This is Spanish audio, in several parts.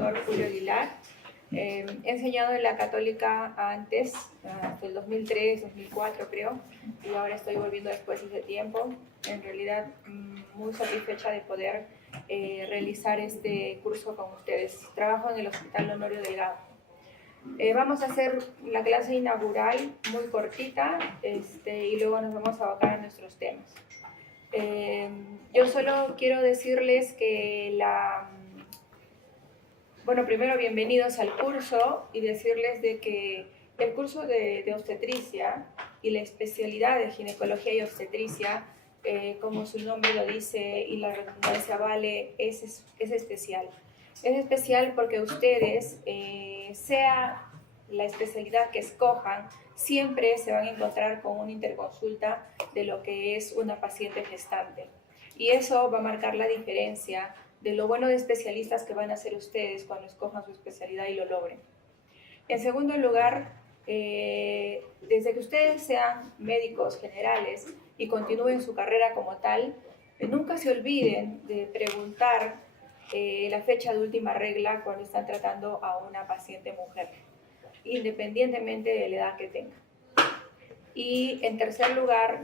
doctor Julio Aguilar. He enseñado en la Católica antes, hasta el 2003, 2004 creo, y ahora estoy volviendo después de ese tiempo. En realidad, muy satisfecha de poder realizar este curso con ustedes. Trabajo en el Hospital Honorio Delgado. Vamos a hacer la clase inaugural muy cortita y luego nos vamos a abocar a nuestros temas. Yo solo quiero decirles que bueno, primero bienvenidos al curso y decirles de que el curso de obstetricia y la especialidad de ginecología y obstetricia, como su nombre lo dice y la redundancia vale, es especial. Es especial porque ustedes, sea la especialidad que escojan, siempre se van a encontrar con una interconsulta de lo que es una paciente gestante. Y eso va a marcar la diferencia de lo bueno de especialistas que van a ser ustedes cuando escojan su especialidad y lo logren. En segundo lugar, desde que ustedes sean médicos generales y continúen su carrera como tal, nunca se olviden de preguntar la fecha de última regla cuando están tratando a una paciente mujer, independientemente de la edad que tenga. Y en tercer lugar,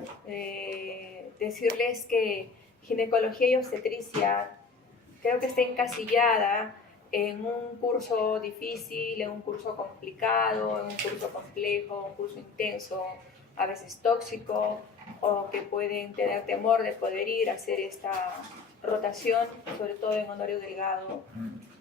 decirles que ginecología y obstetricia creo que está encasillada en un curso difícil, en un curso complicado, en un curso complejo, un curso intenso, a veces tóxico, o que pueden tener temor de poder ir a hacer esta rotación, sobre todo en Honorio Delgado.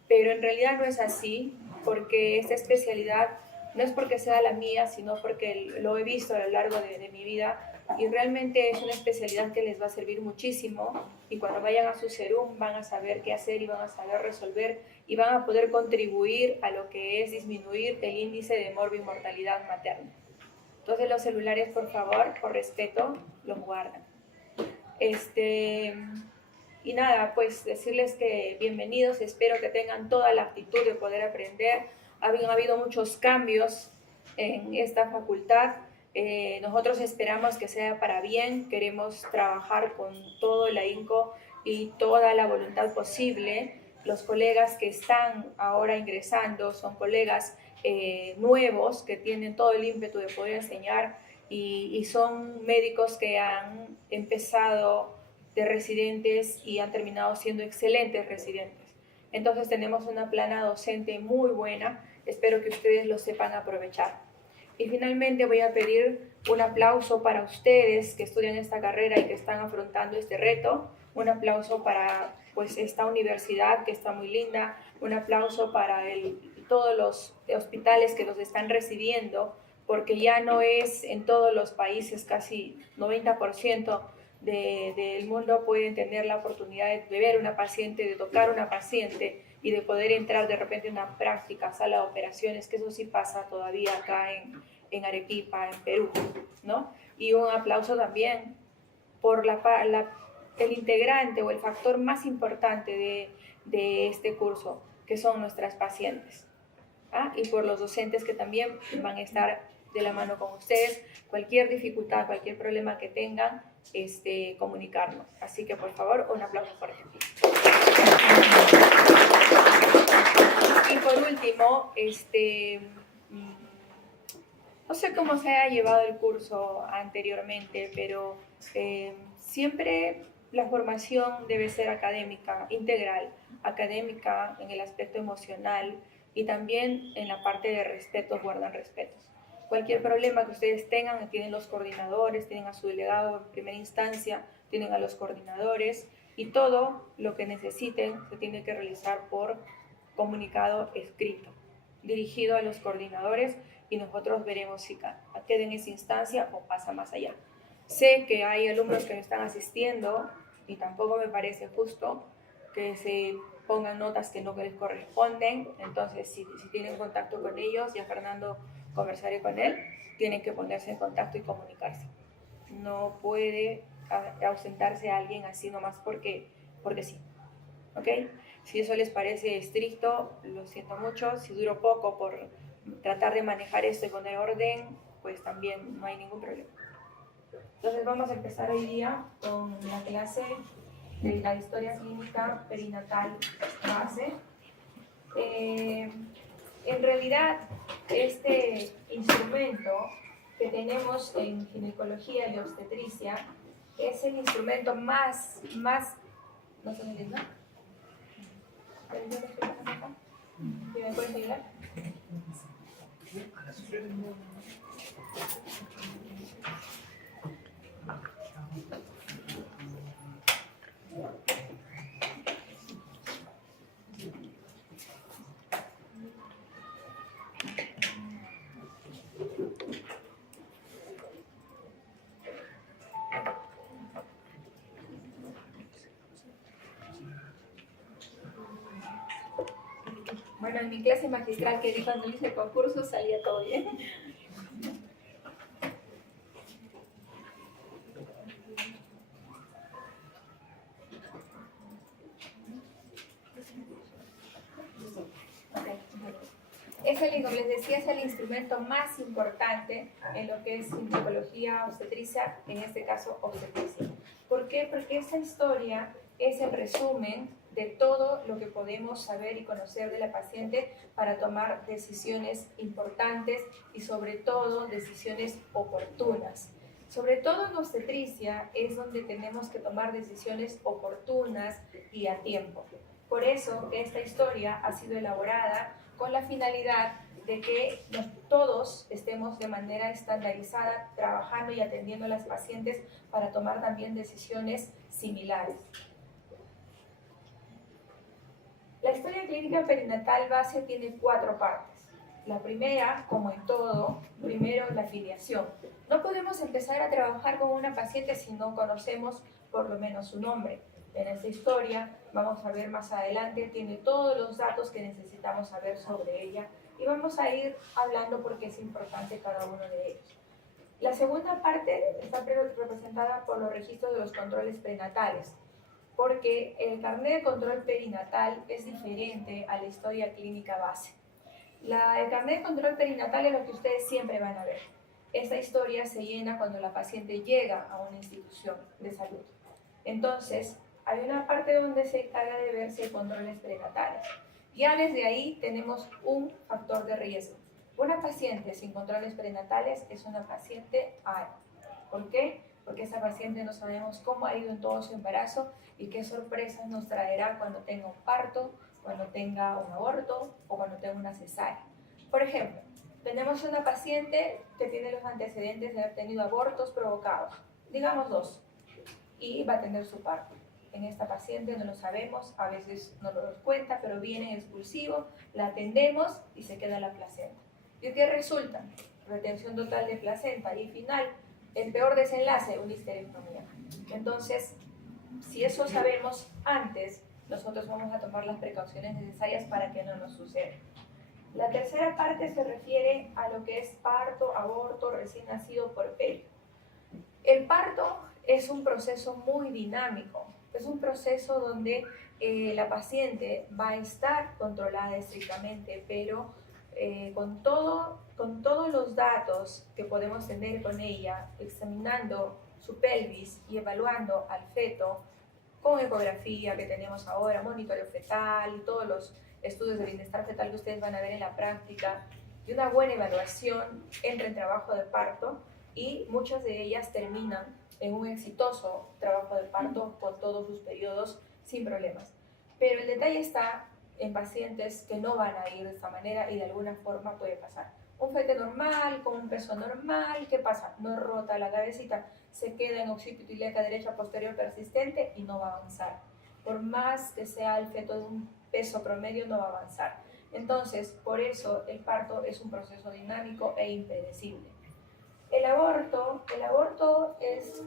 Pero en realidad no es así, porque esta especialidad no es porque sea la mía, sino porque lo he visto a lo largo de mi vida, y realmente es una especialidad que les va a servir muchísimo, y cuando vayan a su serum van a saber qué hacer y van a saber resolver y van a poder contribuir a lo que es disminuir el índice de morbi-mortalidad materna. Entonces los celulares, por favor, por respeto, los guardan. Y nada, pues decirles que bienvenidos, espero que tengan toda la actitud de poder aprender. Ha habido muchos cambios en esta facultad. Nosotros esperamos que sea para bien, queremos trabajar con todo el ahínco y toda la voluntad posible. Los colegas que están ahora ingresando son colegas nuevos que tienen todo el ímpetu de poder enseñar y son médicos que han empezado de residentes y han terminado siendo excelentes residentes. Entonces tenemos una plana docente muy buena, espero que ustedes lo sepan aprovechar. Y finalmente voy a pedir un aplauso para ustedes que estudian esta carrera y que están afrontando este reto, un aplauso para pues, esta universidad que está muy linda, un aplauso para todos los hospitales que los están recibiendo, porque ya no es en todos los países, casi 90% del mundo pueden tener la oportunidad de ver una paciente, de tocar una paciente y de poder entrar de repente en una práctica, sala de operaciones, que eso sí pasa todavía acá en Arequipa, en Perú, ¿no? Y un aplauso también por el integrante o el factor más importante de este curso, que son nuestras pacientes. Y por los docentes que también van a estar de la mano con ustedes. Cualquier dificultad, cualquier problema que tengan, comunicarnos. Así que por favor, un aplauso fuerte. Y por último, no sé cómo se haya llevado el curso anteriormente, pero siempre la formación debe ser académica, integral, académica en el aspecto emocional y también en la parte de respetos, guardan respetos. Cualquier problema que ustedes tengan, tienen los coordinadores, tienen a su delegado en primera instancia, tienen a los coordinadores y todo lo que necesiten se tiene que realizar por comunicado escrito, dirigido a los coordinadores y nosotros veremos si queda en esa instancia o pasa más allá. Sé que hay alumnos que no están asistiendo y tampoco me parece justo que se pongan notas que no les corresponden, entonces si tienen contacto con ellos, ya Fernando conversaré con él, tienen que ponerse en contacto y comunicarse. No puede ausentarse a alguien así nomás porque sí, ¿ok? Si eso les parece estricto, lo siento mucho. Si duró poco por tratar de manejar esto y poner orden, pues también no hay ningún problema. Entonces vamos a empezar hoy día con la clase de la historia clínica perinatal base. En realidad, este instrumento que tenemos en ginecología y obstetricia es el instrumento más ¿no se me entiende? ¿Me puedes ayudar? Bueno, en mi clase magistral que di cuando hice el concurso salía todo bien. Como les decía, es el instrumento más importante en lo que es ginecología obstetricia, en este caso obstetricia. ¿Por qué? Porque esta historia es el resumen de todo lo que podemos saber y conocer de la paciente para tomar decisiones importantes y sobre todo decisiones oportunas. Sobre todo en obstetricia es donde tenemos que tomar decisiones oportunas y a tiempo. Por eso esta historia ha sido elaborada con la finalidad de que todos estemos de manera estandarizada trabajando y atendiendo a las pacientes para tomar también decisiones similares. La historia clínica perinatal base tiene 4 partes. La primera, como en todo, primero la filiación. No podemos empezar a trabajar con una paciente si no conocemos por lo menos su nombre. En esta historia, vamos a ver más adelante, tiene todos los datos que necesitamos saber sobre ella y vamos a ir hablando por qué es importante cada uno de ellos. La segunda parte está representada por los registros de los controles prenatales, porque el carnet de control perinatal es diferente a la historia clínica base. El carnet de control perinatal es lo que ustedes siempre van a ver. Esta historia se llena cuando la paciente llega a una institución de salud. Entonces, hay una parte donde se encarga de verse controles prenatales. Ya desde ahí tenemos un factor de riesgo. Una paciente sin controles prenatales es una paciente A. ¿Por qué? Porque esa paciente no sabemos cómo ha ido en todo su embarazo y qué sorpresas nos traerá cuando tenga un parto, cuando tenga un aborto o cuando tenga una cesárea. Por ejemplo, tenemos una paciente que tiene los antecedentes de haber tenido abortos provocados, digamos 2, y va a tener su parto. En esta paciente no lo sabemos, a veces no nos cuenta, pero viene expulsivo, la atendemos y se queda la placenta. ¿Y qué resulta? Retención total de placenta y final, el peor desenlace, una histerectomía. Entonces, si eso sabemos antes, nosotros vamos a tomar las precauciones necesarias para que no nos suceda. La tercera parte se refiere a lo que es parto, aborto, recién nacido, puerperio. El parto es un proceso muy dinámico, es un proceso donde la paciente va a estar controlada estrictamente, pero con todos los datos que podemos tener con ella, examinando su pelvis y evaluando al feto, con ecografía que tenemos ahora, monitoreo fetal, todos los estudios de bienestar fetal que ustedes van a ver en la práctica, y una buena evaluación entra en trabajo de parto y muchas de ellas terminan en un exitoso trabajo de parto con todos sus periodos sin problemas. Pero el detalle está en pacientes que no van a ir de esta manera y de alguna forma puede pasar. Un feto normal, con un peso normal, ¿qué pasa? No rota la cabecita, se queda en occipito ilíaca derecha posterior persistente y no va a avanzar. Por más que sea el feto de un peso promedio, no va a avanzar. Entonces, por eso el parto es un proceso dinámico e impredecible. El aborto es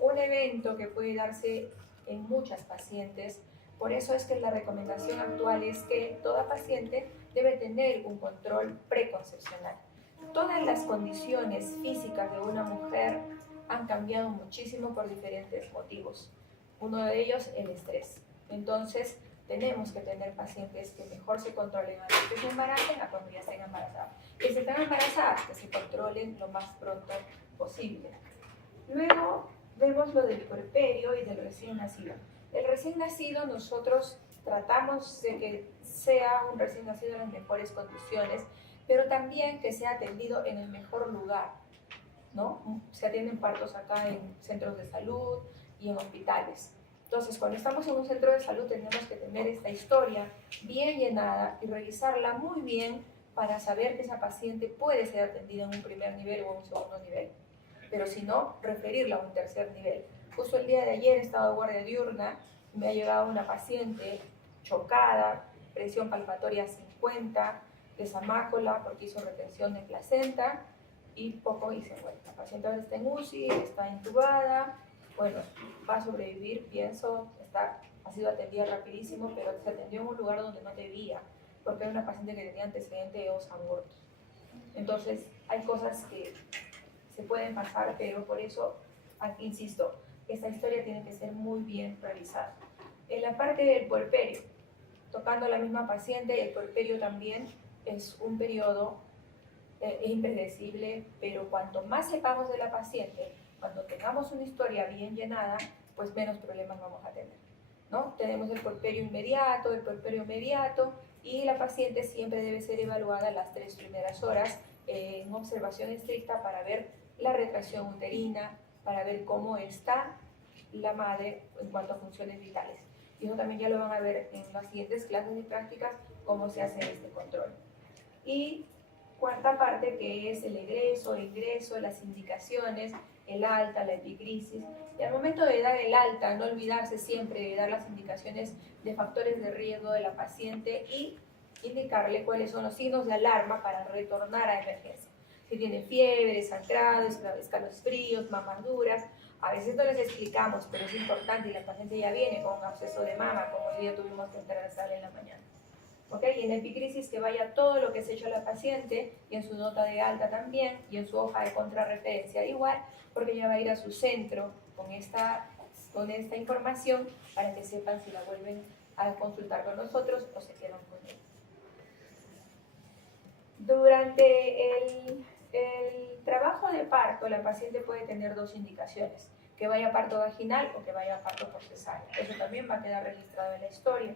un evento que puede darse en muchas pacientes. Por eso es que la recomendación actual es que toda paciente debe tener un control preconcepcional. Todas las condiciones físicas de una mujer han cambiado muchísimo por diferentes motivos. Uno de ellos, el estrés. Entonces, tenemos que tener pacientes que mejor se controlen antes que se embaracen a cuando ya estén embarazadas. Que si están embarazadas, que se controlen lo más pronto posible. Luego vemos lo del puerperio y del recién nacido. El recién nacido nosotros tratamos de que sea un recién nacido en las mejores condiciones, pero también que sea atendido en el mejor lugar, ¿no? Se atienden partos acá en centros de salud y en hospitales. Entonces, cuando estamos en un centro de salud tenemos que tener esta historia bien llenada y revisarla muy bien para saber que esa paciente puede ser atendida en un primer nivel o en un segundo nivel. Pero si no, referirla a un tercer nivel. Justo el día de ayer he estado de guardia diurna y me ha llegado una paciente chocada, presión palpatoria 50, desamácola porque hizo retención de placenta y poco y se muere. La paciente ahora está en UCI, está intubada, bueno, va a sobrevivir, pienso, ha sido atendida rapidísimo, pero se atendió en un lugar donde no debía, porque era una paciente que tenía antecedente de 2 abortos. Entonces, hay cosas que se pueden pasar, pero por eso, aquí insisto, esta historia tiene que ser muy bien revisada. En la parte del puerperio, tocando a la misma paciente, el puerperio también es un periodo impredecible, pero cuanto más sepamos de la paciente, cuando tengamos una historia bien llenada, pues menos problemas vamos a tener, ¿no? Tenemos el puerperio inmediato, el puerperio mediato, y la paciente siempre debe ser evaluada las 3 primeras horas en observación estricta para ver la retracción uterina, para ver cómo está la madre en cuanto a funciones vitales. Y eso también ya lo van a ver en las siguientes clases y prácticas, cómo se hace este control. Y cuarta parte, que es el egreso, ingreso, las indicaciones, el alta, la epicrisis. Y al momento de dar el alta, no olvidarse siempre de dar las indicaciones de factores de riesgo de la paciente y indicarle cuáles son los signos de alarma para retornar a emergencia. Si tiene fiebre, sangrado, escalofríos, mamas duras. A veces no les explicamos, pero es importante y la paciente ya viene con un absceso de mama, como hoy día tuvimos que entrar a sala en la mañana. ¿Okay? Y en epicrisis que vaya todo lo que se ha hecho a la paciente y en su nota de alta también y en su hoja de contrarreferencia igual, porque ella va a ir a su centro con esta información para que sepan si la vuelven a consultar con nosotros o se quedan con ella. Durante el trabajo de parto, la paciente puede tener 2 indicaciones, que vaya a parto vaginal o que vaya a parto por cesárea. Eso también va a quedar registrado en la historia.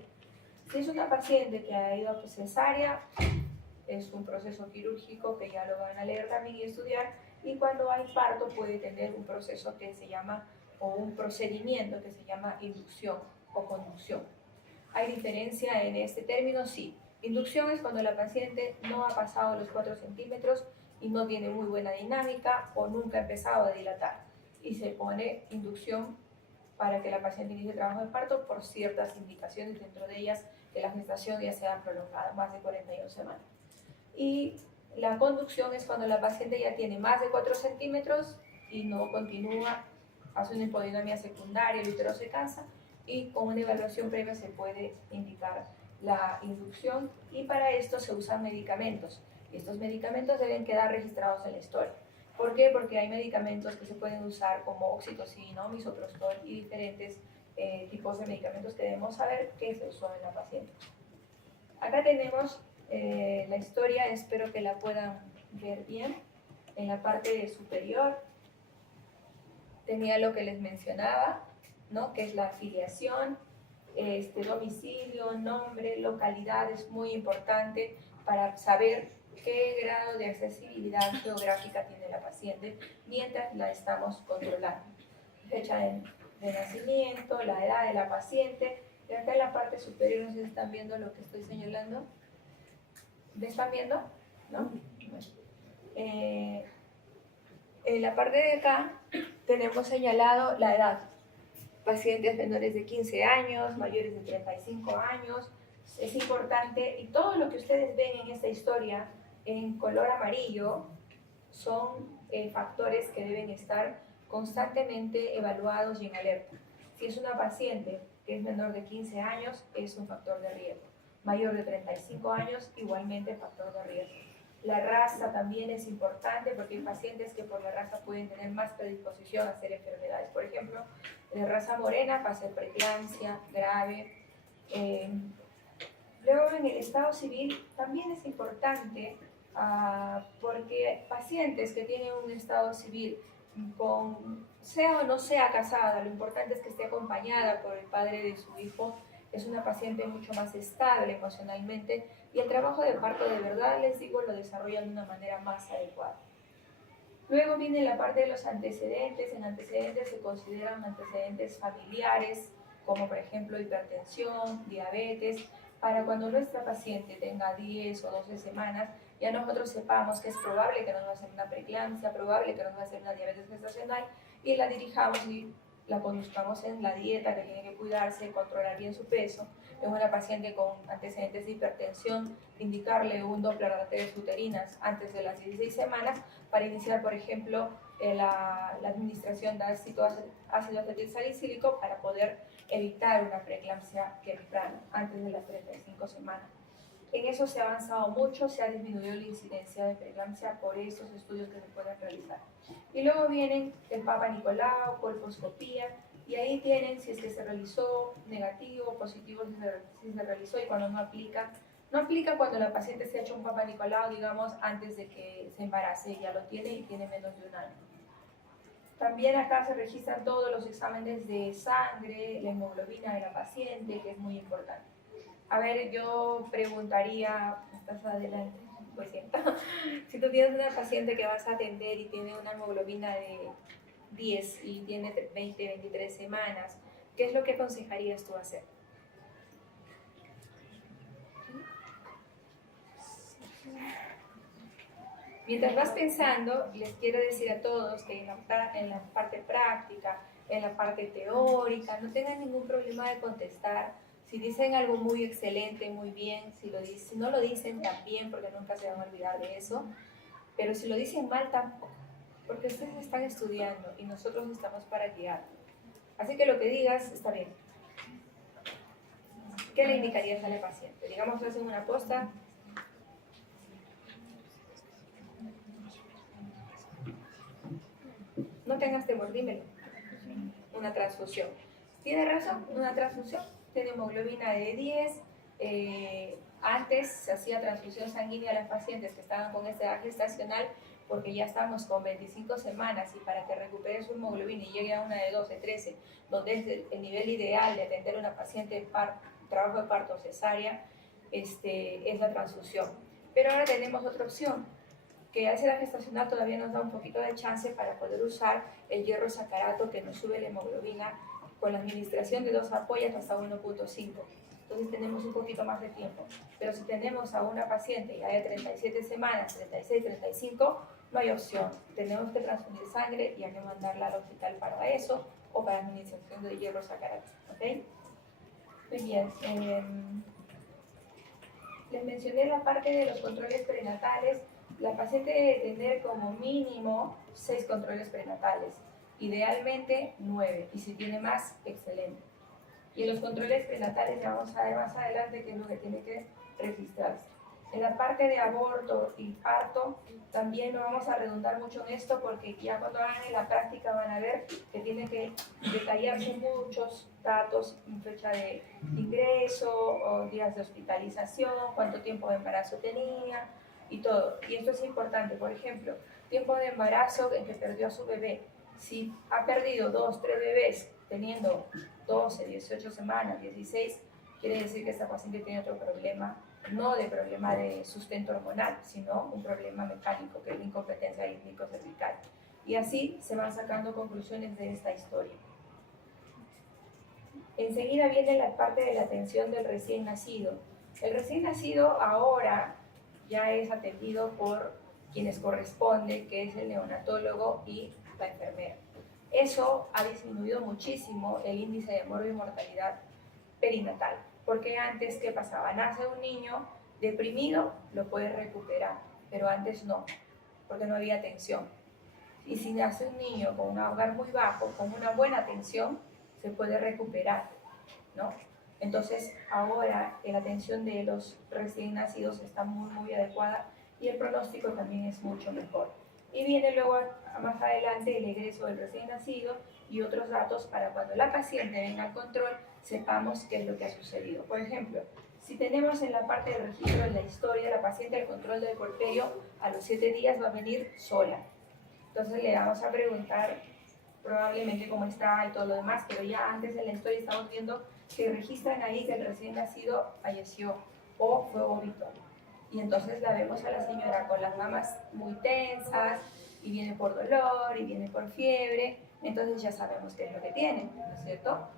Si es una paciente que ha ido a cesárea, es un proceso quirúrgico que ya lo van a leer también y estudiar, y cuando hay parto puede tener un proceso que se llama, o un procedimiento que se llama inducción o conducción. ¿Hay diferencia en este término? Sí. Inducción es cuando la paciente no ha pasado los 4 centímetros y no tiene muy buena dinámica o nunca ha empezado a dilatar, y se pone inducción para que la paciente inicie el trabajo de parto por ciertas indicaciones, dentro de ellas que la gestación ya sea prolongada, más de 41 semanas. Y la conducción es cuando la paciente ya tiene más de 4 centímetros y no continúa, hace una hipodinamia secundaria, el útero se cansa, y con una evaluación previa se puede indicar la inducción, y para esto se usan medicamentos. Y estos medicamentos deben quedar registrados en la historia. ¿Por qué? Porque hay medicamentos que se pueden usar como oxitocina, misoprostol y diferentes tipos de medicamentos que debemos saber que se usó en la paciente. Acá tenemos la historia, espero que la puedan ver bien. En la parte superior tenía lo que les mencionaba, ¿no? Que es la afiliación, domicilio, nombre, localidad, es muy importante para saber qué grado de accesibilidad geográfica tiene la paciente mientras la estamos controlando. Fecha de nacimiento, la edad de la paciente. Y acá en la parte superior, no sé si están viendo lo que estoy señalando. ¿Me están viendo? ¿No? En la parte de acá tenemos señalado la edad. Pacientes menores de 15 años, mayores de 35 años. Es importante, y todo lo que ustedes ven en esta historia en color amarillo son factores que deben estar constantemente evaluados y en alerta. Si es una paciente que es menor de 15 años, es un factor de riesgo. Mayor de 35 años, igualmente factor de riesgo. La raza también es importante porque hay pacientes que por la raza pueden tener más predisposición a hacer enfermedades. Por ejemplo, de raza morena pasa el preeclampsia grave. Luego en el estado civil también es importante porque pacientes que tienen un estado civil sea o no sea casada, lo importante es que esté acompañada por el padre de su hijo, es una paciente mucho más estable emocionalmente y el trabajo de parto de verdad, les digo, lo desarrollan de una manera más adecuada. Luego viene la parte de los antecedentes. En antecedentes se consideran antecedentes familiares, como por ejemplo hipertensión, diabetes, para cuando nuestra paciente tenga 10 o 12 semanas, ya nosotros sepamos que es probable que nos va a hacer una preeclampsia, probable que nos va a hacer una diabetes gestacional, y la dirijamos y la conduzcamos en la dieta, que tiene que cuidarse, controlar bien su peso. En una paciente con antecedentes de hipertensión, indicarle un Doppler de arterias uterinas antes de las 16 semanas para iniciar, por ejemplo, la administración de ácido acetilsalicílico para poder evitar una preeclampsia temprana antes de las 35 semanas. En eso se ha avanzado mucho, se ha disminuido la incidencia de preeclampsia por estos estudios que se pueden realizar. Y luego vienen el Papa Nicolau, colposcopía, y ahí tienen si es que se realizó negativo, positivo si se realizó, y cuando no aplica. No aplica cuando la paciente se ha hecho un Papa Nicolau, digamos, antes de que se embarace, ya lo tiene y tiene menos de un año. También acá se registran todos los exámenes de sangre, la hemoglobina de la paciente, que es muy importante. A ver, yo preguntaría, estás adelante, pues siento. Si tú tienes una paciente que vas a atender y tiene una hemoglobina de 10 y tiene 20, 23 semanas, ¿qué es lo que aconsejarías tú hacer? Mientras vas pensando, les quiero decir a todos que en la parte práctica, en la parte teórica, no tengan ningún problema de contestar. Si dicen algo muy excelente, muy bien, si no lo dicen también, porque nunca se van a olvidar de eso, pero si lo dicen mal tampoco, porque ustedes están estudiando y nosotros estamos para guiar. Así que lo que digas está bien. ¿Qué le indicarías a la paciente? Digamos, hacen una posta. No tengas temor, dímelo. Una transfusión. Tiene razón, una transfusión. Tiene hemoglobina de 10. Antes se hacía transfusión sanguínea a las pacientes que estaban con esta edad gestacional porque ya estamos con 25 semanas y para que recupere su hemoglobina y llegue a una de 12, 13, donde es el nivel ideal de atender a una paciente en trabajo de parto cesárea, es la transfusión. Pero ahora tenemos otra opción, que a esa edad gestacional todavía nos da un poquito de chance para poder usar el hierro sacarato que nos sube la hemoglobina con la administración de 2 ampollas hasta 1.5. Entonces tenemos un poquito más de tiempo. Pero si tenemos a una paciente ya de 37 semanas, 36, 35, no hay opción. Tenemos que transfundir sangre y hay que mandarla al hospital para eso o para administración de hierro sacarato. ¿Okay? Muy bien. Les mencioné la parte de los controles prenatales. La paciente debe tener como mínimo 6 controles prenatales, idealmente 9, y si tiene más, excelente. Y en los controles prenatales ya vamos a ver más adelante qué es lo que tiene que registrarse. En la parte de aborto y parto también no vamos a redundar mucho en esto porque ya cuando hagan en la práctica van a ver que tienen que detallarse muchos datos, fecha de ingreso, o días de hospitalización, cuánto tiempo de embarazo tenía y todo. Y esto es importante, por ejemplo, tiempo de embarazo en que perdió a su bebé. Si ha perdido 2, 3 bebés teniendo 12, 18 semanas, 16, quiere decir que esta paciente tiene otro problema, no de problema de sustento hormonal, sino un problema mecánico, que es la incompetencia rítmico-cervical. Y así se van sacando conclusiones de esta historia. Enseguida viene la parte de la atención del recién nacido. El recién nacido ahora ya es atendido por quienes corresponde, que es el neonatólogo y la enfermera. Eso ha disminuido muchísimo el índice de muerte y mortalidad perinatal, porque antes, ¿qué pasaba? Nace un niño deprimido, lo puedes recuperar, pero antes no, porque no había atención. Y si nace un niño con un hogar muy bajo, con una buena atención, se puede recuperar, ¿no? Entonces, ahora la atención de los recién nacidos está muy, muy adecuada y el pronóstico también es mucho mejor. Y viene luego más adelante el egreso del recién nacido y otros datos para cuando la paciente venga al control sepamos qué es lo que ha sucedido. Por ejemplo, si tenemos en la parte del registro de la historia, la paciente al control del porperio a los 7 días va a venir sola. Entonces le vamos a preguntar probablemente cómo está y todo lo demás, pero ya antes en la historia estamos viendo que registran ahí que el recién nacido falleció o fue óbito. Y entonces la vemos a la señora con las mamas muy tensas, y viene por dolor, y viene por fiebre, entonces ya sabemos qué es lo que tiene, ¿no es cierto?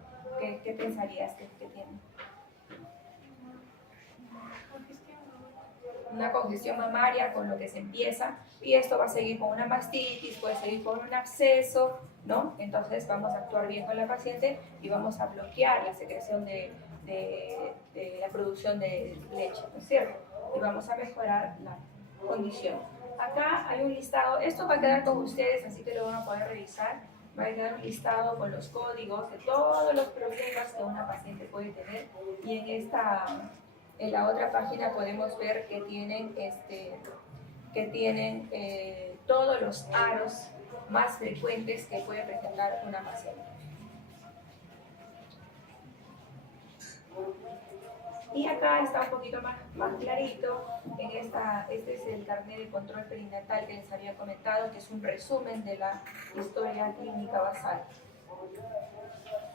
¿Qué pensarías que tiene? Una congestión mamaria con lo que se empieza, y esto va a seguir con una mastitis, puede seguir con un absceso, ¿no? Entonces vamos a actuar bien con la paciente y vamos a bloquear la secreción de la producción de leche, ¿no es cierto? Y vamos a mejorar la condición. Acá hay un listado, esto va a quedar con ustedes, así que lo van a poder revisar. Va a quedar un listado con los códigos de todos los problemas que una paciente puede tener, y en la otra página podemos ver que tienen todos los aros más frecuentes que puede presentar una paciente. Y acá está un poquito más clarito, este es el carnet de control perinatal que les había comentado, que es un resumen de la historia clínica basal.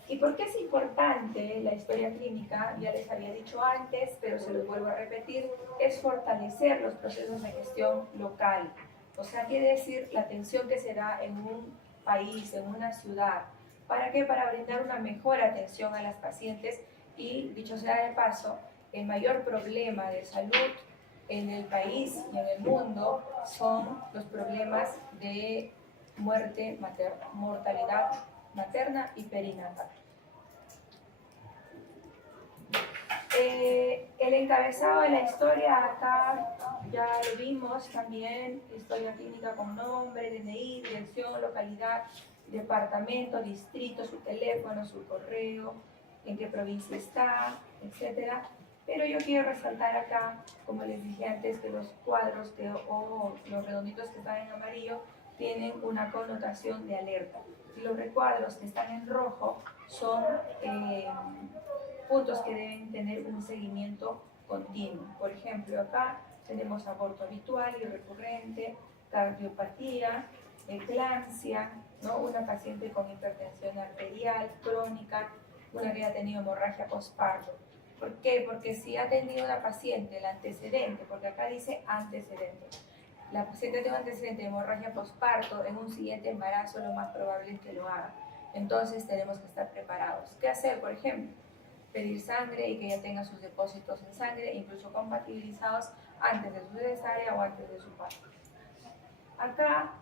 ¿Y por qué es importante la historia clínica? Ya les había dicho antes, pero se los vuelvo a repetir, es fortalecer los procesos de gestión local. O sea, quiere decir la atención que se da en un país, en una ciudad. ¿Para qué? Para brindar una mejor atención a las pacientes, y, dicho sea de paso, el mayor problema de salud en el país y en el mundo son los problemas de muerte materna, mortalidad materna y perinatal. El encabezado de la historia acá ya lo vimos también, historia clínica con nombre, DNI, dirección, localidad, departamento, distrito, su teléfono, su correo, en qué provincia está, etc. Pero yo quiero resaltar acá, como les dije antes, que los cuadros o los redonditos que están en amarillo tienen una connotación de alerta. Y los recuadros que están en rojo son puntos que deben tener un seguimiento continuo. Por ejemplo, acá tenemos aborto habitual y recurrente, cardiopatía, eclampsia, ¿no? Una paciente con hipertensión arterial crónica, una que ha tenido hemorragia postparto. ¿Por qué? Porque si ha tenido una paciente el antecedente, porque acá dice antecedente, la paciente tiene un antecedente de hemorragia postparto, en un siguiente embarazo lo más probable es que lo haga. Entonces tenemos que estar preparados. ¿Qué hacer, por ejemplo? Pedir sangre y que ella tenga sus depósitos en sangre, incluso compatibilizados antes de su cesárea o antes de su parto. Acá,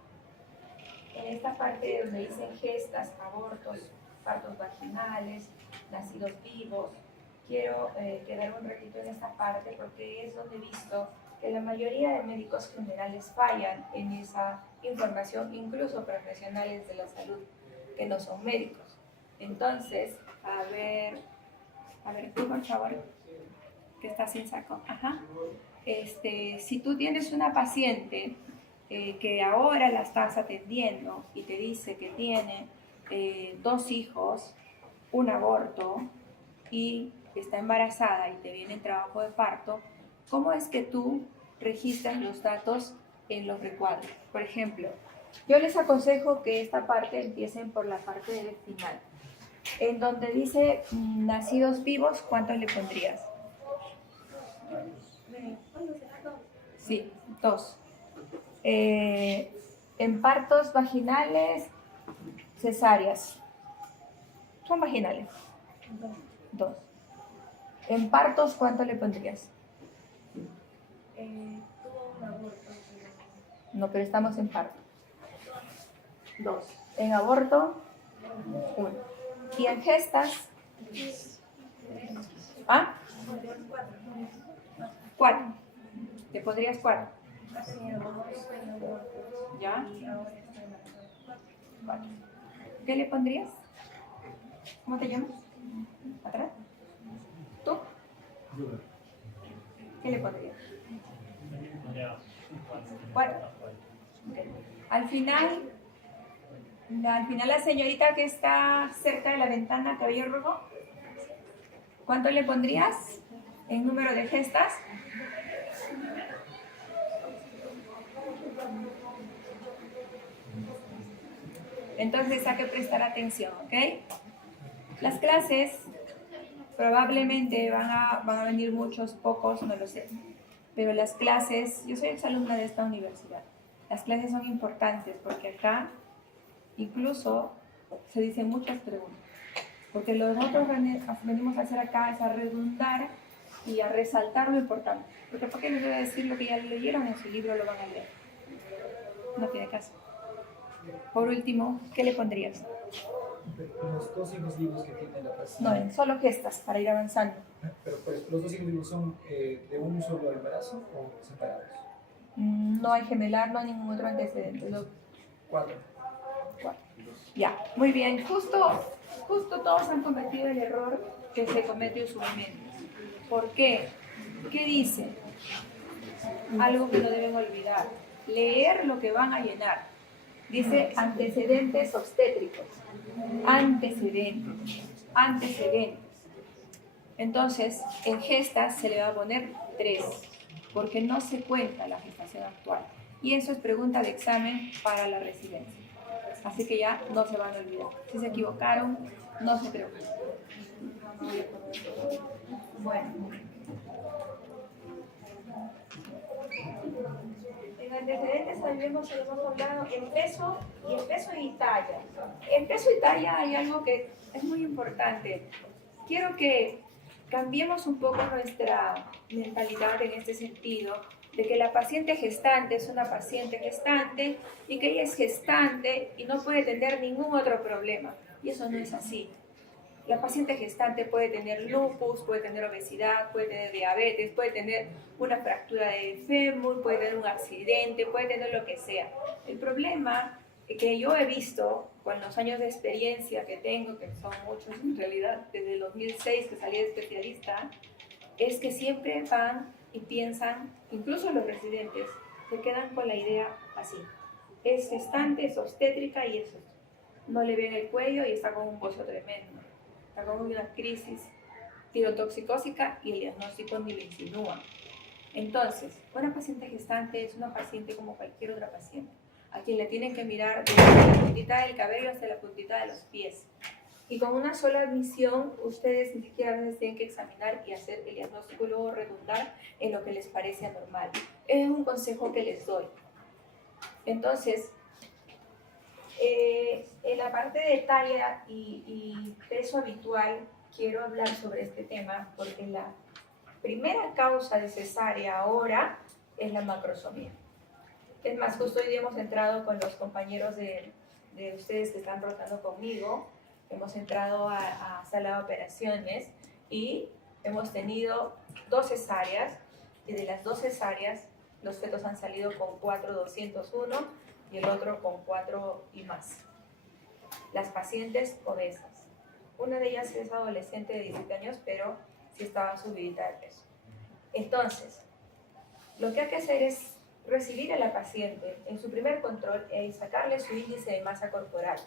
en esta parte donde dicen gestas, abortos, partos vaginales, nacidos vivos, quiero quedar un ratito en esta parte porque es donde he visto que la mayoría de médicos generales fallan en esa información, incluso profesionales de la salud que no son médicos. Entonces, a ver tú por favor, que estás sin saco. Ajá. Si tú tienes una paciente que ahora la estás atendiendo y te dice que tiene 2 hijos, un aborto y está embarazada y te viene el trabajo de parto, ¿cómo es que tú registras los datos en los recuadros? Por ejemplo, yo les aconsejo que esta parte empiecen por la parte del final. En donde dice nacidos vivos, ¿cuántos le pondrías? Sí, 2. En partos vaginales, cesáreas. Son vaginales. 2. En partos, ¿cuánto le pondrías? Tuvo un aborto. No, pero estamos en parto. 2. En aborto, 1. ¿Y en gestas? ¿Ah? 4. ¿Te pondrías 4? Ha tenido 2 abortos. ¿Ya? Y ahora está embarazada. 4. ¿Qué le pondrías? ¿Cómo te llamas? ¿Atrás? ¿Tú? ¿Qué le pondrías? 4. Okay. Al final la señorita que está cerca de la ventana, cabello rojo, ¿cuánto le pondrías en número de gestas? Entonces hay que prestar atención, ¿ok? Las clases Probablemente van a venir muchos, pocos, no lo sé. Pero las clases, yo soy exalumna de esta universidad. Las clases son importantes porque acá incluso se dicen muchas preguntas. Porque lo que nosotros venimos a hacer acá es a redundar y a resaltar lo importante. Porque ¿por qué les voy a decir lo que ya leyeron en su libro lo van a leer? No tiene caso. Por último, ¿qué le pondrías? Los dos últimos libros que tiene la No, persona. solo gestas para ir avanzando. Pero pues, los dos últimos libros son de un solo embarazo o separados. No hay gemelar, no hay ningún otro antecedente. Cuatro. Ya, muy bien. Justo todos han cometido el error que se comete usualmente. ¿Por qué? ¿Qué dice? Algo que no deben olvidar. Leer lo que van a llenar. Dice antecedentes obstétricos. Antecedentes. Entonces, en gestas se le va a poner 3, porque no se cuenta la gestación actual. Y eso es pregunta de examen para la residencia. Así que ya no se van a olvidar. Si se equivocaron, no se preocupen. Bueno. En antecedentes hemos hablado en peso y talla. En peso y talla hay algo que es muy importante. Quiero que cambiemos un poco nuestra mentalidad en este sentido, de que la paciente gestante es una paciente gestante y que ella es gestante y no puede tener ningún otro problema. Y eso no es así. La paciente gestante puede tener lupus, puede tener obesidad, puede tener diabetes, puede tener una fractura de fémur, puede tener un accidente, puede tener lo que sea. El problema que yo he visto con los años de experiencia que tengo, que son muchos en realidad, desde el 2006 que salí de especialista, es que siempre van y piensan, incluso los residentes, se quedan con la idea así. Es gestante, es obstétrica y eso. No le ven el cuello y está con un bozo tremendo. Está con una crisis tirotoxicósica y el diagnóstico ni le insinúa. Entonces, una paciente gestante es una paciente como cualquier otra paciente, a quien le tienen que mirar desde la puntita del cabello hasta la puntita de los pies. Y con una sola admisión, ustedes ni siquiera a veces tienen que examinar y hacer el diagnóstico y luego redundar en lo que les parece anormal. Es un consejo que les doy. Entonces, en la parte de talla y peso habitual, quiero hablar sobre este tema porque la primera causa de cesárea ahora es la macrosomía. Es más, justo hoy día hemos entrado con los compañeros de ustedes que están rotando conmigo, hemos entrado a sala de operaciones y hemos tenido 2 cesáreas y de las 2 cesáreas los fetos han salido con 4,201 y el otro con 4 y más. Las pacientes obesas. Una de ellas es adolescente de 17 años, pero sí estaba subidita de peso. Entonces, lo que hay que hacer es recibir a la paciente en su primer control y sacarle su índice de masa corporal.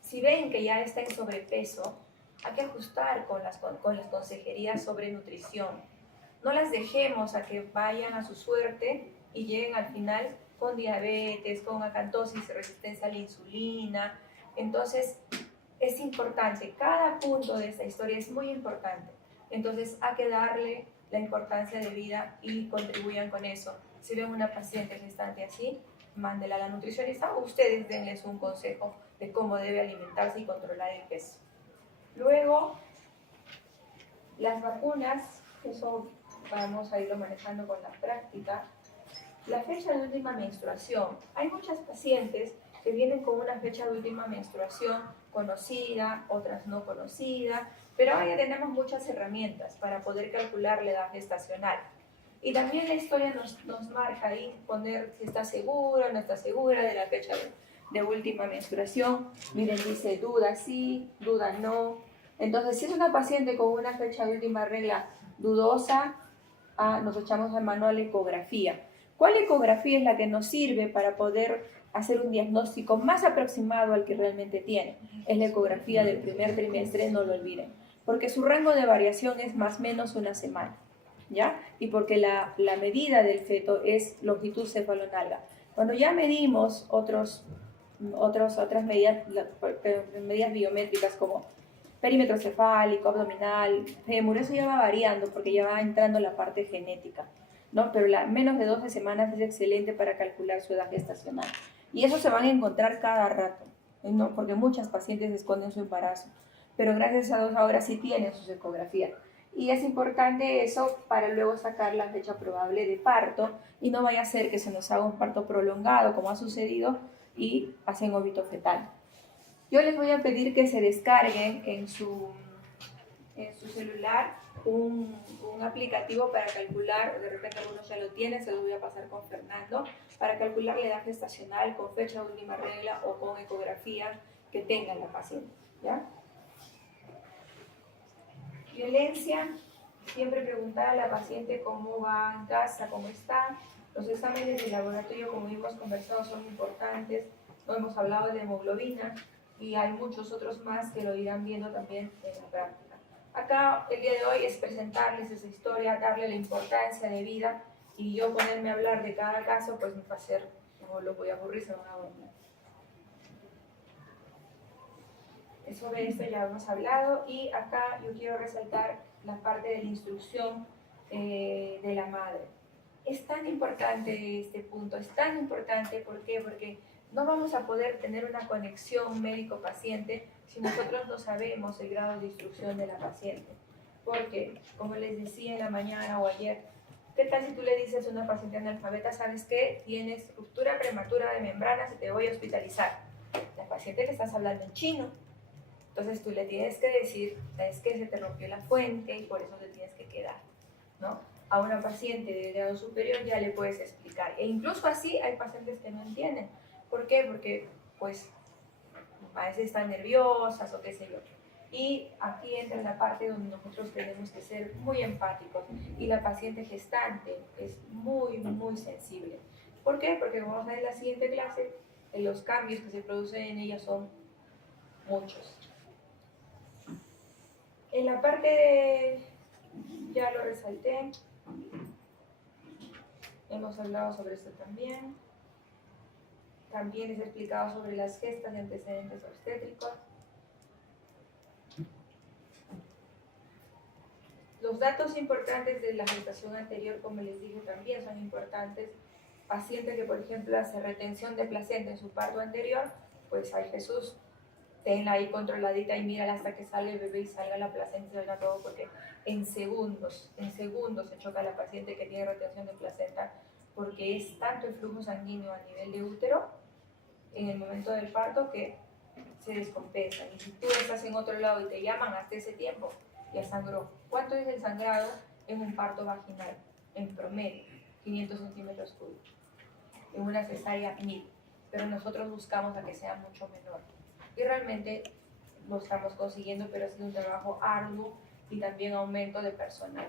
Si ven que ya está en sobrepeso, hay que ajustar con las consejerías sobre nutrición. No las dejemos a que vayan a su suerte y lleguen al final con diabetes, con acantosis, resistencia a la insulina. Entonces, es importante, cada punto de esta historia es muy importante. Entonces, hay que darle la importancia de vida y contribuyan con eso. Si ven una paciente gestante así, mándela a la nutricionista o ustedes denles un consejo de cómo debe alimentarse y controlar el peso. Luego, las vacunas, eso vamos a irlo manejando con la práctica. La fecha de última menstruación. Hay muchas pacientes que vienen con una fecha de última menstruación conocida, otras no conocida, pero ahora ya tenemos muchas herramientas para poder calcular la edad gestacional. Y también la historia nos marca ahí, poner si está segura o no está segura de la fecha de última menstruación. Miren, dice duda sí, duda no. Entonces, si es una paciente con una fecha de última regla dudosa, nos echamos al manual de ecografía. ¿Cuál ecografía es la que nos sirve para poder hacer un diagnóstico más aproximado al que realmente tiene? Es la ecografía del primer trimestre, no lo olviden, porque su rango de variación es más o menos una semana, ¿ya? Y porque la medida del feto es longitud cefalonalga. Cuando ya medimos otras medidas biométricas como perímetro cefálico, abdominal, fémur, eso ya va variando porque ya va entrando la parte genética, ¿no? Pero menos de 12 semanas es excelente para calcular su edad gestacional. Y eso se van a encontrar cada rato, ¿no? Porque muchas pacientes esconden su embarazo, pero gracias a Dios ahora sí tienen sus ecografías. Y es importante eso para luego sacar la fecha probable de parto y no vaya a ser que se nos haga un parto prolongado, como ha sucedido, y hacen óbito fetal. Yo les voy a pedir que se descarguen en su celular un aplicativo para calcular, de repente algunos ya lo tienen, se los voy a pasar con Fernando, para calcular la edad gestacional con fecha de última regla o con ecografía que tenga la paciente, ¿ya? Violencia, siempre preguntar a la paciente cómo va en casa, cómo está. Los exámenes de laboratorio, como hemos conversado, son importantes. No hemos hablado de hemoglobina y hay muchos otros más que lo irán viendo también en la práctica. Acá el día de hoy es presentarles esa historia, darle la importancia de vida y yo ponerme a hablar de cada caso, pues me va a ser, no lo voy a aburrir, se van a dormir. Sobre esto ya hemos hablado y acá yo quiero resaltar la parte de la instrucción de la madre. Es tan importante este punto, es tan importante, ¿por qué? Porque no vamos a poder tener una conexión médico-paciente si nosotros no sabemos el grado de instrucción de la paciente. Porque, como les decía en la mañana o ayer, ¿qué tal si tú le dices a una paciente analfabeta, sabes qué? Tienes ruptura prematura de membranas y te voy a hospitalizar? La paciente le estás hablando en chino. Entonces tú le tienes que decir, es que se te rompió la fuente y por eso te tienes que quedar, ¿no? A una paciente de grado superior ya le puedes explicar. E incluso así hay pacientes que no entienden. ¿Por qué? Porque pues a veces están nerviosas o qué sé yo. Y aquí entra la parte donde nosotros tenemos que ser muy empáticos. Y la paciente gestante es muy, muy sensible. ¿Por qué? Porque como vamos a ver en la siguiente clase, los cambios que se producen en ella son muchos. En la parte de, ya lo resalté, hemos hablado sobre esto también. También les he explicado sobre las gestas de antecedentes obstétricos. Los datos importantes de la gestación anterior, como les dije, también son importantes. Paciente que, por ejemplo, hace retención de placenta en su parto anterior, pues ay Jesús, tenla ahí controladita y mírala hasta que sale el bebé y salga la placenta y salga todo, porque en segundos se choca la paciente que tiene retención de placenta, porque es tanto el flujo sanguíneo a nivel de útero en el momento del parto que se descompensa. Y si tú estás en otro lado y te llaman hasta ese tiempo, ya sangró. ¿Cuánto es el sangrado en un parto vaginal? En promedio, 500 centímetros cúbicos. En una cesárea, 1000. Pero nosotros buscamos a que sea mucho menor. Y realmente lo estamos consiguiendo, pero ha sido un trabajo arduo y también aumento de personal.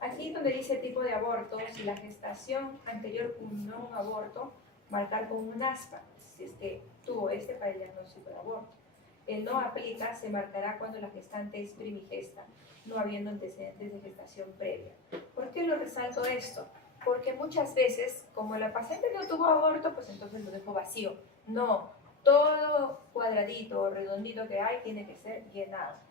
Aquí donde dice tipo de aborto, si la gestación anterior culminó un aborto, marcar con un aspa, si es que tuvo para el diagnóstico de aborto. El no aplica se marcará cuando la gestante es primigesta, no habiendo antecedentes de gestación previa. ¿Por qué lo resalto esto? Porque muchas veces, como la paciente no tuvo aborto, pues entonces lo dejo vacío. No, todo cuadradito o redondito que hay tiene que ser llenado.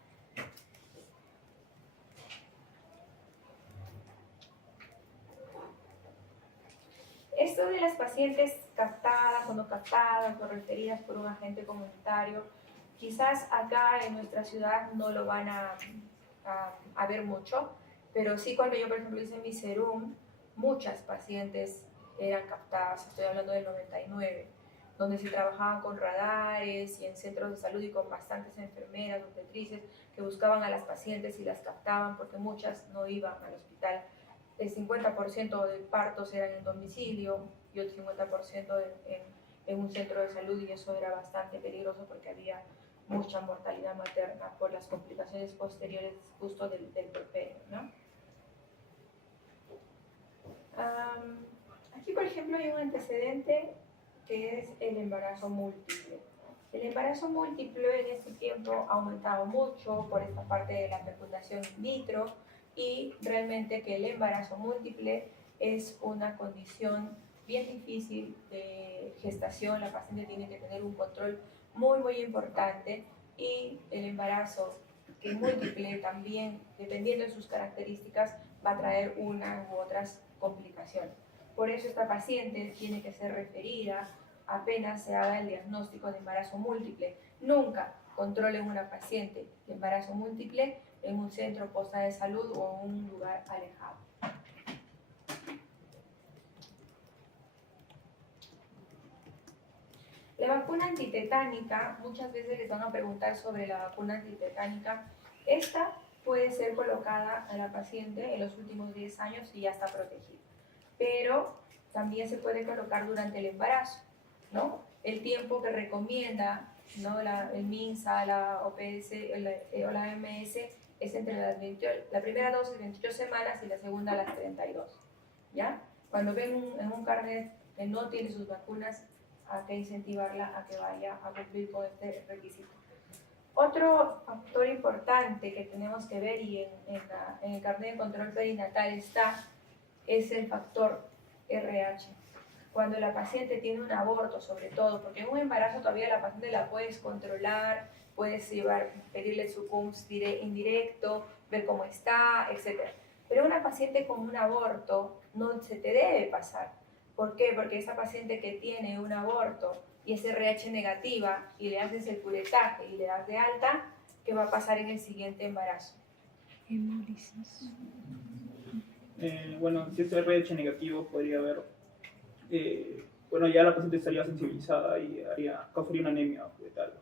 Esto de las pacientes captadas o no captadas o referidas por un agente comunitario, quizás acá en nuestra ciudad no lo van a ver mucho, pero sí cuando yo, por ejemplo, hice mi serum, muchas pacientes eran captadas, estoy hablando del 99, donde se trabajaban con radares y en centros de salud y con bastantes enfermeras, obstetrices, que buscaban a las pacientes y las captaban porque muchas no iban al hospital. El 50% de partos eran en domicilio y el 50% en un centro de salud, y eso era bastante peligroso porque había mucha mortalidad materna por las complicaciones posteriores justo del puerperio, ¿no? Aquí, por ejemplo, hay un antecedente que es el embarazo múltiple. El embarazo múltiple en este tiempo ha aumentado mucho por esta parte de la fecundación in vitro, y realmente que el embarazo múltiple es una condición bien difícil de gestación. La paciente tiene que tener un control muy, muy importante, y el embarazo que múltiple también, dependiendo de sus características, va a traer una u otras complicaciones. Por eso esta paciente tiene que ser referida apenas se haga el diagnóstico de embarazo múltiple. Nunca controlen una paciente de embarazo múltiple en un centro posta de salud o en un lugar alejado. La vacuna antitetánica, muchas veces les van a preguntar sobre la vacuna antitetánica. Esta puede ser colocada a la paciente en los últimos 10 años y ya está protegida. Pero también se puede colocar durante el embarazo, ¿no? El tiempo que recomienda, ¿no? El MINSA, la OPS o la OMS es entre la primera dosis 28 semanas y la segunda las 32, ¿ya? Cuando ven en un carnet que no tiene sus vacunas, hay que incentivarla a que vaya a cumplir con este requisito. Otro factor importante que tenemos que ver, y en el carnet de control perinatal está, es el factor RH. Cuando la paciente tiene un aborto, sobre todo, porque en un embarazo todavía la paciente la puedes controlar, puedes pedirle su CUMS indirecto, ver cómo está, etc. Pero una paciente con un aborto no se te debe pasar. ¿Por qué? Porque esa paciente que tiene un aborto y es RH negativa y le haces el curetaje y le das de alta, ¿qué va a pasar en el siguiente embarazo? Hemólisis. Bueno, si es RH negativo, podría haber, bueno, ya la paciente estaría sensibilizada y causaría una anemia fetal.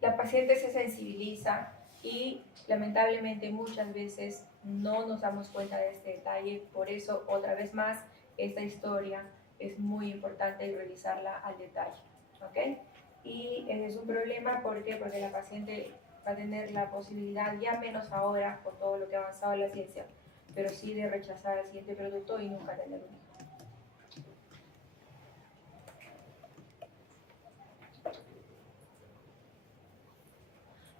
La paciente se sensibiliza y lamentablemente muchas veces no nos damos cuenta de este detalle. Por eso, otra vez más, esta historia es muy importante revisarla al detalle, ¿ok? Y es un problema, ¿por qué? Porque la paciente va a tener la posibilidad, ya menos ahora por todo lo que ha avanzado en la ciencia, pero sí de rechazar el siguiente producto y nunca tener un hijo.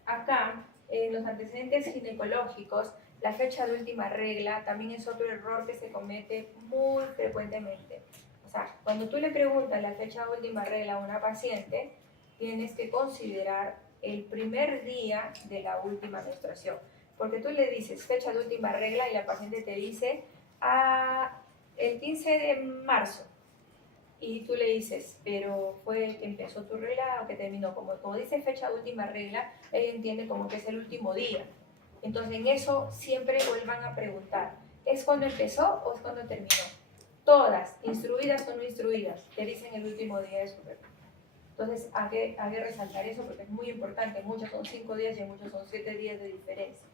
Acá, en los antecedentes ginecológicos, la fecha de última regla también es otro error que se comete muy frecuentemente. O sea, cuando tú le preguntas la fecha de última regla a una paciente, tienes que considerar el primer día de la última menstruación. Porque tú le dices fecha de última regla y la paciente te dice el 15 de marzo. Y tú le dices, pero fue que empezó tu regla o que terminó. Como dice fecha de última regla, ella entiende como que es el último día. Entonces en eso siempre vuelvan a preguntar, ¿es cuando empezó o es cuando terminó? Todas, instruidas o no instruidas, te dicen el último día de su regla. Entonces hay que resaltar eso porque es muy importante. Muchos son 5 días y muchos son 7 días de diferencia.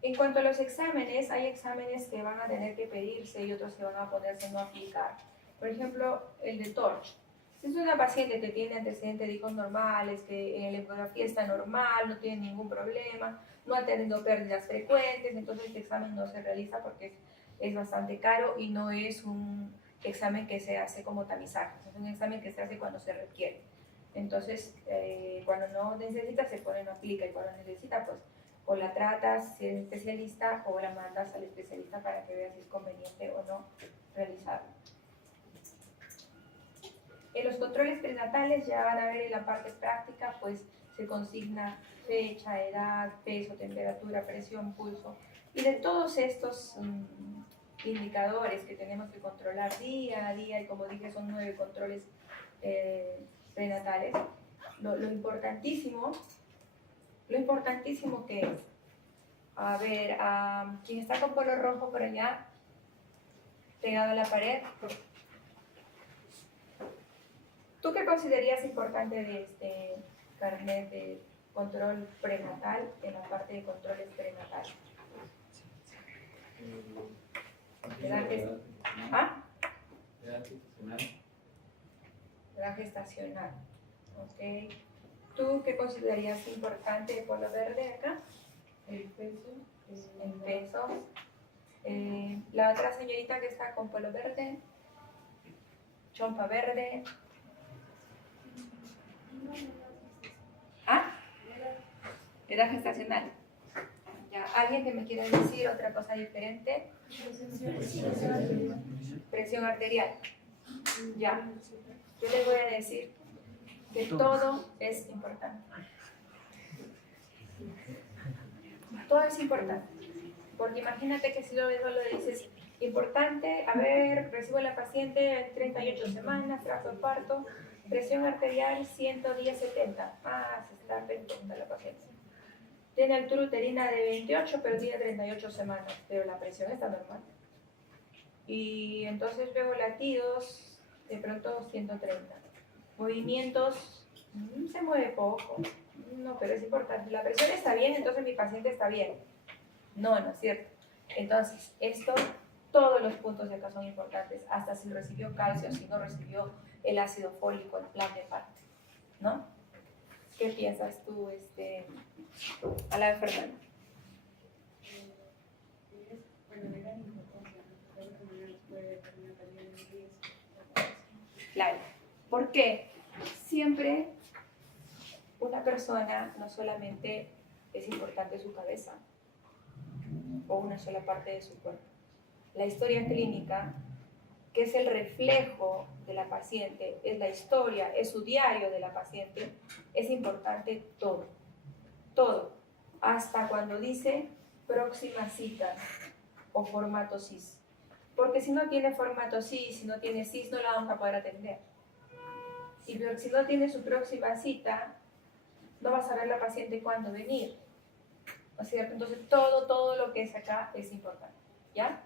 En cuanto a los exámenes, hay exámenes que van a tener que pedirse y otros que van a poderse no aplicar. Por ejemplo, el de TORCH. Si es una paciente que tiene antecedentes de hijos normales, que en la ecografía está normal, no tiene ningún problema, no ha tenido pérdidas frecuentes, entonces este examen no se realiza porque es bastante caro y no es un examen que se hace como tamizaje, es un examen que se hace cuando se requiere. Entonces, cuando no necesita, se pone no aplica, y cuando necesita, pues o la tratas si es especialista o la mandas al especialista para que vea si es conveniente o no realizarlo. En los controles prenatales ya van a ver en la parte práctica, pues se consigna fecha, edad, peso, temperatura, presión, pulso. Y de todos estos indicadores que tenemos que controlar día a día, y como dije son 9 controles prenatales, lo importantísimo que es, a ver, quien está con polo rojo por allá, pegado a la pared, ¿tú qué considerarías importante de este carnet de control prenatal en la parte de controles prenatales? Edad gestacional. Ok. ¿Tú qué considerarías importante de polo verde acá? El peso. El peso. La otra señorita que está con polo verde, chompa verde. Edad gestacional. Ya. ¿Alguien que me quiera decir otra cosa diferente? Presión arterial. Ya. Yo les voy a decir que todo es importante. Todo es importante. Porque imagínate que si lo dices, importante, a ver, recibo a la paciente en 38 semanas, trato de parto, presión arterial 110/70. Ah, se está perfecta la paciente. Tiene altura uterina de 28, pero tiene 38 semanas, pero la presión está normal. Y entonces luego latidos, de pronto 130. Movimientos, se mueve poco. No, pero es importante. La presión está bien, entonces mi paciente está bien. No, no es cierto. Entonces, todos los puntos de acá son importantes, hasta si recibió calcio, si no recibió el ácido fólico en plan de parto, ¿no? ¿Qué piensas tú, a la Fernanda? Claro. ¿Por qué? Siempre una persona no solamente es importante su cabeza o una sola parte de su cuerpo. La historia clínica, que es el reflejo de la paciente, es la historia, es su diario de la paciente, es importante todo, todo, hasta cuando dice próxima cita o formato CIS. Porque si no tiene formato CIS, si no tiene CIS, no la vamos a poder atender. Y si no tiene su próxima cita, no va a saber la paciente cuándo venir. ¿No es cierto? Entonces todo lo que es acá es importante. ¿Ya?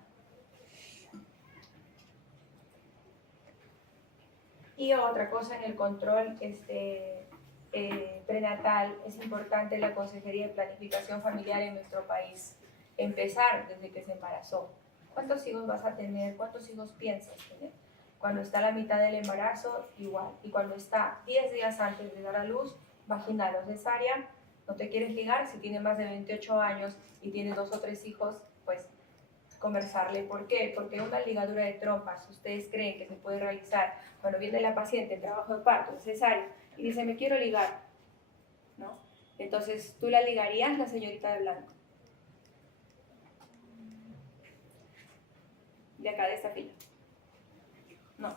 Y otra cosa en el control prenatal, es importante la consejería de planificación familiar en nuestro país. Empezar desde que se embarazó. ¿Cuántos hijos vas a tener? ¿Cuántos hijos piensas tener? Cuando está a la mitad del embarazo, igual. Y cuando está 10 días antes de dar a luz, vaginal o cesárea, no te quieres ligar. Si tiene más de 28 años y tiene 2 o 3 hijos, pues conversarle. ¿Por qué? Porque una ligadura de trompas, ustedes creen que se puede realizar cuando viene la paciente en trabajo de parto, cesárea, y dice, me quiero ligar, ¿no? Entonces, ¿tú la ligarías, la señorita de blanco? De acá, de esta fila. No.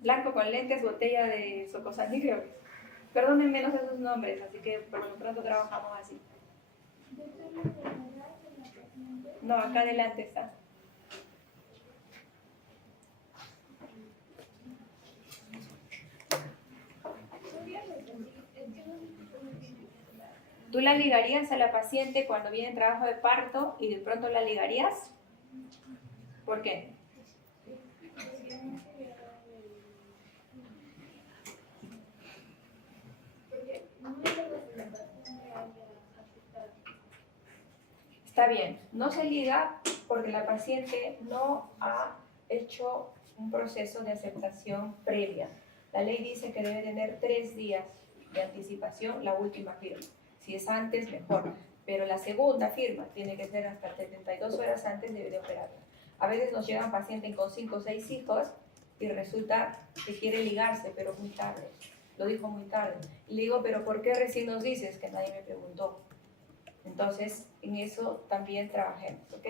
Blanco con lentes, botella de Socosani, creo que es. Perdónenme, no sé sus nombres, así que por lo pronto trabajamos así. No, acá adelante está. ¿Tú la ligarías a la paciente cuando viene en trabajo de parto y de pronto la ligarías? ¿Por qué? Está bien, no se liga porque la paciente no ha hecho un proceso de aceptación previa. La ley dice que debe tener 3 días de anticipación la última firma. Si es antes, mejor. Pero la segunda firma tiene que ser hasta 72 horas antes de operarla. A veces nos llegan pacientes con 5 o 6 hijos y resulta que quiere ligarse, pero muy tarde. Lo dijo muy tarde. Y le digo, ¿pero por qué recién nos dices? Que nadie me preguntó. Entonces, en eso también trabajemos, ¿ok?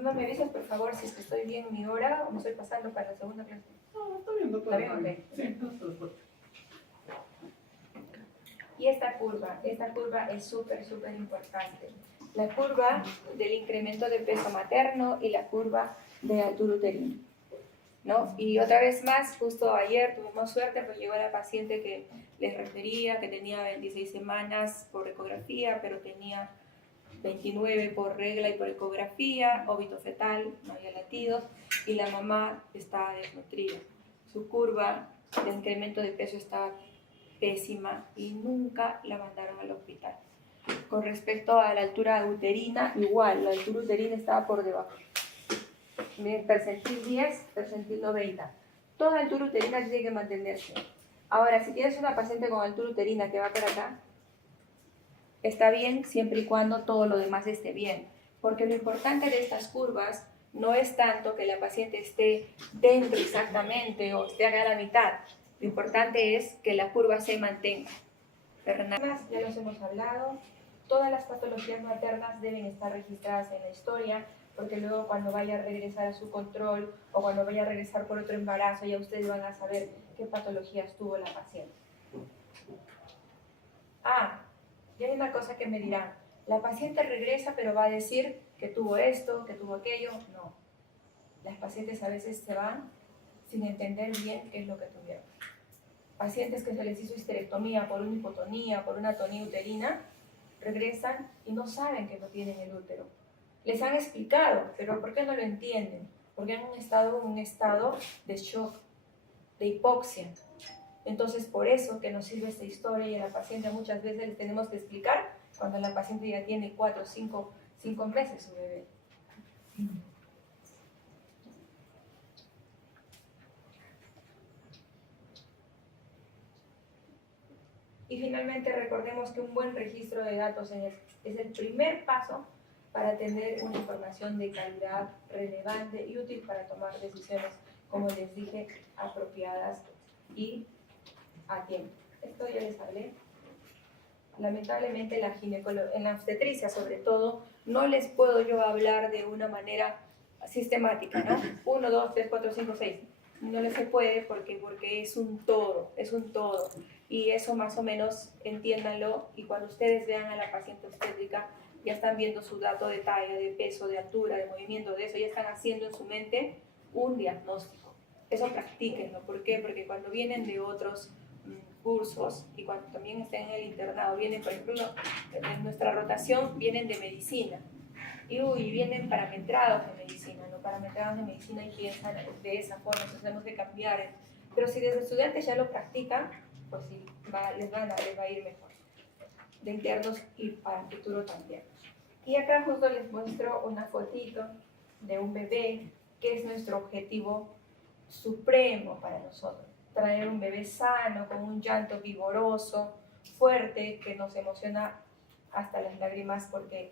No me avisas, por favor, si es que estoy bien en mi hora o me estoy pasando para la segunda clase. No, está bien, doctor. ¿Está bien? Ok. Sí, todo está perfecto. Y esta curva es súper importante. La curva del incremento de peso materno y la curva de altura uterina, ¿no? Y otra vez más, justo ayer tuvimos suerte, pues llegó la paciente que les refería, que tenía 26 semanas por ecografía, pero tenía 29 por regla y por ecografía, óbito fetal, no había latidos, y la mamá estaba desnutrida. Su curva de incremento de peso estaba pésima y nunca la mandaron al hospital. Con respecto a la altura uterina, igual, la altura uterina estaba por debajo. Percentil 10, percentil 90. Toda altura uterina tiene que mantenerse. Ahora, si tienes una paciente con altura uterina que va para acá, está bien siempre y cuando todo lo demás esté bien. Porque lo importante de estas curvas no es tanto que la paciente esté dentro exactamente o esté acá a la mitad. Lo importante es que la curva se mantenga. Fernanda, ya los hemos hablado. Todas las patologías maternas deben estar registradas en la historia, porque luego cuando vaya a regresar a su control o cuando vaya a regresar por otro embarazo, ya ustedes van a saber qué patologías tuvo la paciente. Y hay una cosa que me dirán, la paciente regresa pero va a decir que tuvo esto, que tuvo aquello. No, las pacientes a veces se van sin entender bien qué es lo que tuvieron. Pacientes que se les hizo histerectomía por una hipotonía, por una atonía uterina, regresan y no saben que no tienen el útero. Les han explicado, pero ¿por qué no lo entienden? Porque han estado en un estado de shock, de hipoxia. Entonces, por eso que nos sirve esta historia, y a la paciente muchas veces le tenemos que explicar cuando la paciente ya tiene 4 o 5 meses su bebé. Y finalmente recordemos que un buen registro de datos es el primer paso para tener una información de calidad, relevante y útil para tomar decisiones, como les dije, apropiadas y a tiempo. Esto ya les hablé. Lamentablemente en la obstetricia sobre todo, no les puedo yo hablar de una manera sistemática, ¿no? 1, 2, 3, 4, 5, 6. No les se puede porque es un todo. Y eso más o menos entiéndanlo, y cuando ustedes vean a la paciente obstétrica, ya están viendo su dato de talla, de peso, de altura, de movimiento, de eso, ya están haciendo en su mente un diagnóstico. Eso practíquenlo. ¿Por qué? Porque cuando vienen de otros cursos y cuando también estén en el internado, vienen, por ejemplo, en nuestra rotación, vienen de medicina. Y vienen parametrados de medicina, ¿no? Parametrados de medicina y piensan de esa forma, entonces tenemos que cambiar. Pero si desde estudiantes ya lo practican, pues sí, les va a ir mejor. De internos y para el futuro también. Y acá justo les muestro una fotito de un bebé, que es nuestro objetivo supremo para nosotros. Traer un bebé sano, con un llanto vigoroso, fuerte, que nos emociona hasta las lágrimas, porque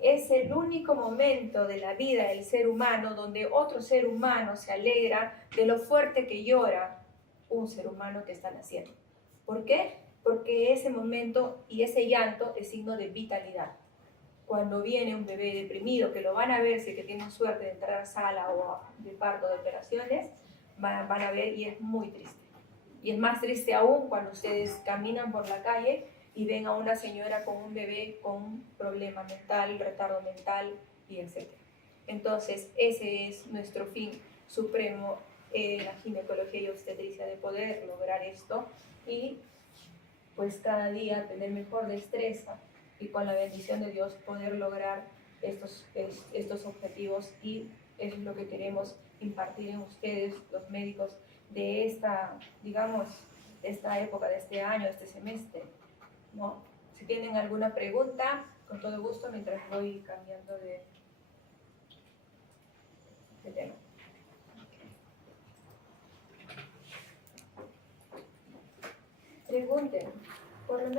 es el único momento de la vida del ser humano donde otro ser humano se alegra de lo fuerte que llora un ser humano que está naciendo. ¿Por qué? Porque ese momento y ese llanto es signo de vitalidad. Cuando viene un bebé deprimido, que lo van a ver si es que tienen suerte de entrar a sala o de parto de operaciones, van a ver, y es muy triste. Y es más triste aún cuando ustedes caminan por la calle y ven a una señora con un bebé con un problema mental, retardo mental, y etc. Entonces, ese es nuestro fin supremo en la ginecología y obstetricia, de poder lograr esto y pues cada día tener mejor destreza y con la bendición de Dios poder lograr estos objetivos, y es lo que queremos impartir en ustedes, los médicos, de esta, digamos, de esta época, de este año, de este semestre, ¿no? Si tienen alguna pregunta, con todo gusto, mientras voy cambiando de tema. Pregunten, por lo menos.